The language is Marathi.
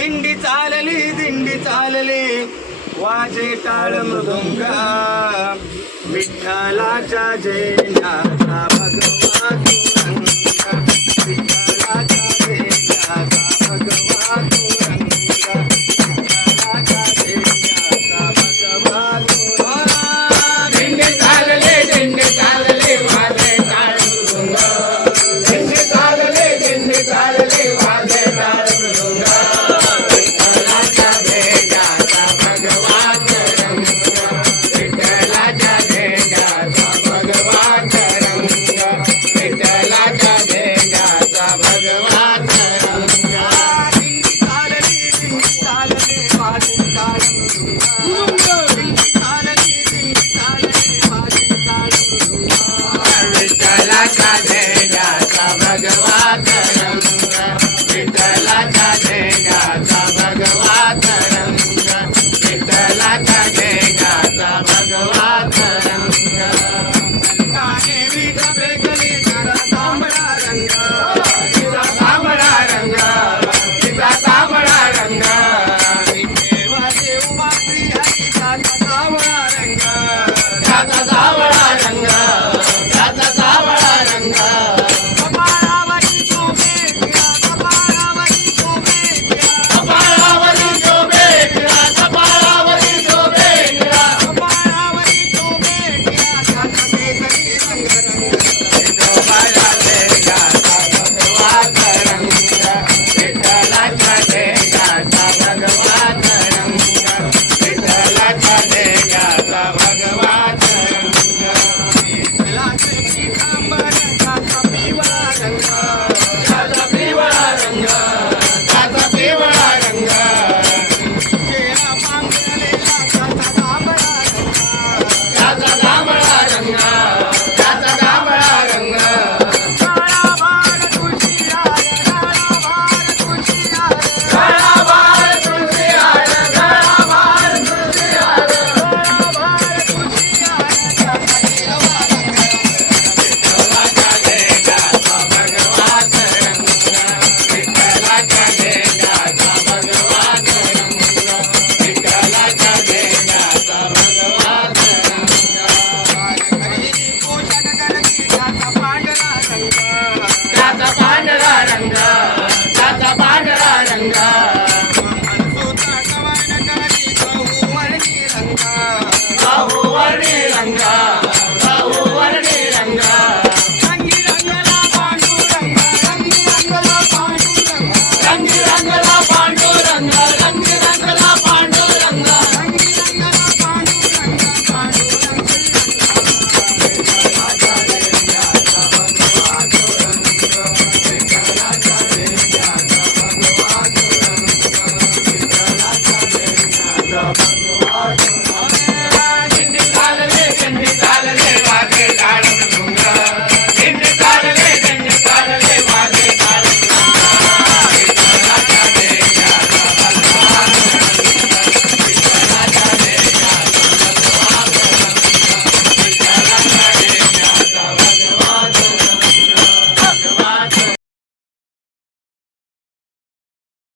दिंडी चालली वाजे टाळ मृदुंग विठ्ठलाच्या जयनाचा भगवा तुरंग विठ्ठलाच्या जयनाचा भगवा तुरंग विठ्ठलाच्या जयनाचा भगवा तुरंग दिंडी चालले वाजे टाळ मृदुंग दिंडी चालले वाजे टाळ मृदुंग विठ्ठलाच्या जयनाचा भगवा तुरंग विठ्ठलाच्या जयनाचा भगवा तुरंग विठ्ठलाच्या जयनाचा भगवा तुरंग दिंडी चालली वाजे टाळ मृदुंग दिंडी चालली वाजे टाळ मृदुंग विठ्ठलाच्या जयनाचा भगवा तुरंग विठ्ठलाच्या जयनाचा भगवा तुरंग विठ्ठलाच्या जयनाचा भगवा तुरंग काने विठ बेगली जरा तांबडा रंग तिचा तांबडा रंग तिचा तांबडा रंग देवाचे उभा श्री हरीचा तांबडा